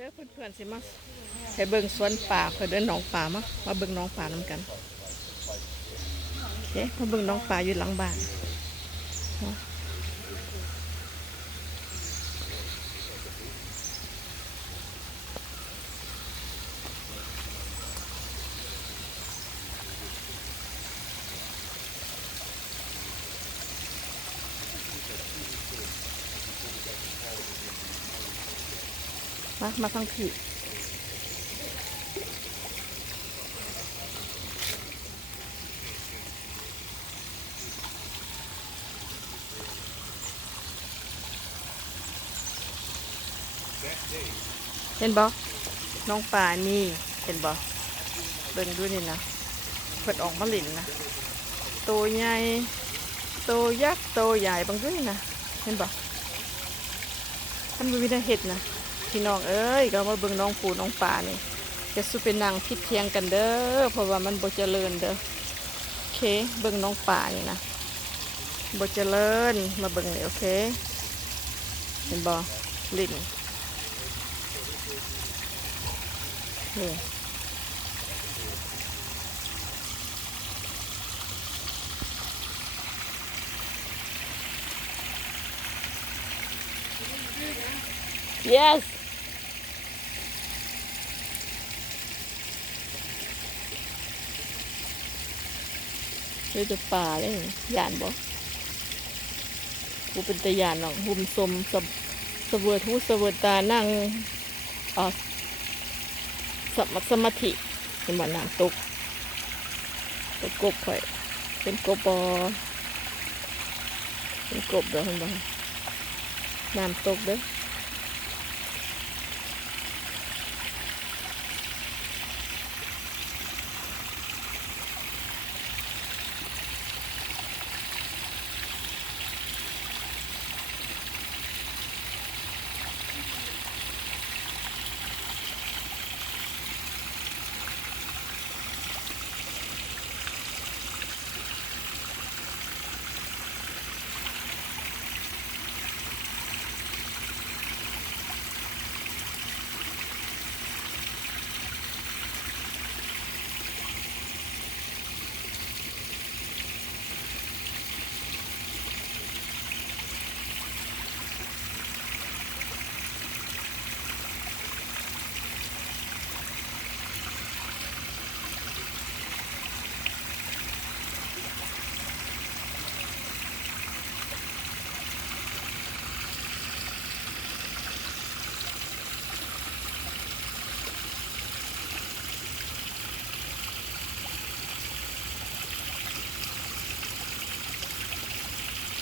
ด้อเพื่อนๆสิมาไปเบิ่งสวนป่าไปเดินหนองป่ามาเบิ่งหนองป่านำกันเอ๊ะมาเบิ่งหนองป่าอยู่หลังบ้านมาทั้งพี่เห็นบ่น้องป่านี่เห็นบ่เบิ่งดูนี่นะเพิ่นออกมาหลินนะโตใหญ่โตยักษ์โตใหญ่บางด้วยนะเห็นบ่ท่านบ่มีได้เฮ็ดนะพี่น้องเอ้ยก็มาเบิ่งน้องปูน้องป่านี่จะสู้เป็นนางพิษเทียงกันเด้อเพราะว่ามันบ่เจริญเด้อโอเคเบิ่งน้องป่านี่นะบ่เจริญมาเบิ่งนี่โอเคเห็นบ่ลิ้นนี่ yes นี่จะป่าเลยยานบ่กูเป็นตะยานหรอกหุ่มสมสเวทหูสเวตานั่งสมาธิเห็นบ่น้ำตกกบข่อยเป็นกบบอเป็นกบเด้อเห็นบ่น้ำตกเด้อ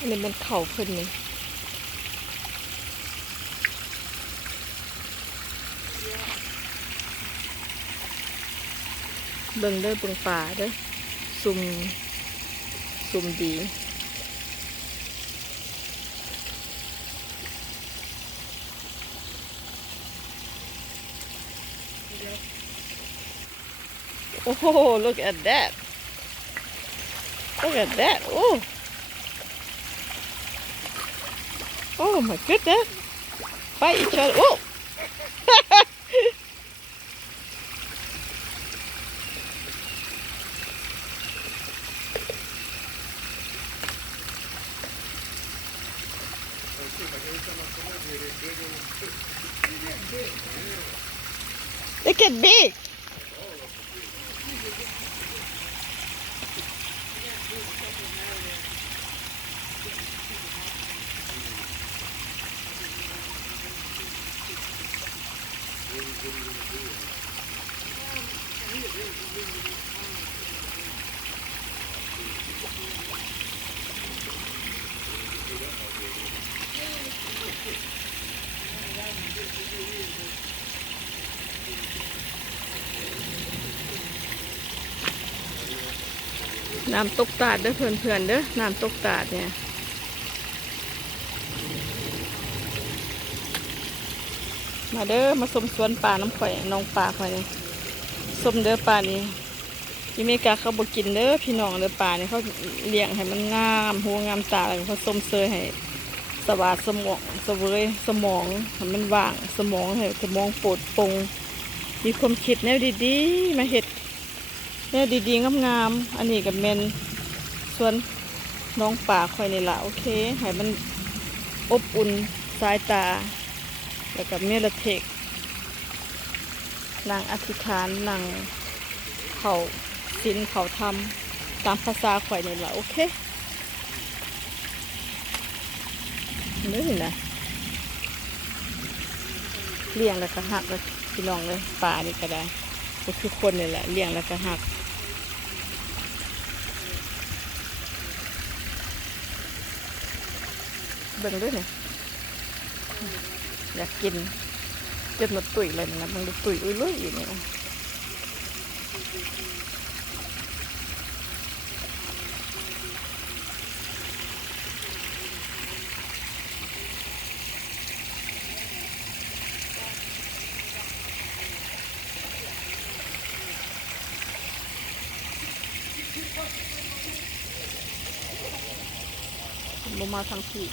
อันนี้มันเข่าเพิ่นนี่เบิ่งเด้อเบิ่งป่าเด้อซุ่มดีโอ้โห look at that look at that oh my goodness fight each other oh they get bigน้ำตกตาดเด้อเพื่อนๆเด้อน้ำตกตาดเนี่ยมาเด้อมาชมสวนป่าน้ำข่อยน้องป่าข่อยนี่ชมเด้อป่านี่ที่อเมริกาเขาบอกกินเด้อพี่น้องเด้อป่านี่เขาเลี้ยงให้มันงามหัวงามตาเขาชมเซยให้ สวาดสมองเสวยสมองให้มันว่างสมองให้สมองปลดปลงมีความคิดแนวดีๆมาเฮ็ดแนวดีๆงามๆอันนี้กับเมนส่วนน้องป่าคอยนี่ละโอเคให้มันอบอุ่นสายตาแล้วกับเมลเทคนางอธิษฐานนางเขาศีลเขาทำตามภาษาข่อยนี่ละโอเคนี่นะเลี้ยงแล้วก็หักเลยพี่น้องเลยป่านี่ก็ได้ก็คือคนนี่แหละเลี้ยงแล้วก็หักเบิ่งด้วยเนี่ยอยากกินจนหมดตุ๋ยเลยนะมันตุ๋ยอุ้ยลุยอยู่เนี่ยลงมาทางที่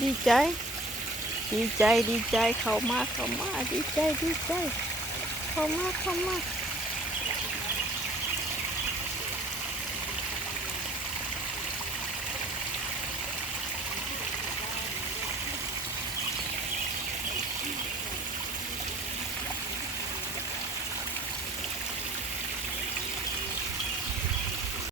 ดีใจดีใจดีใจเข้ามาดีใจเข้ามา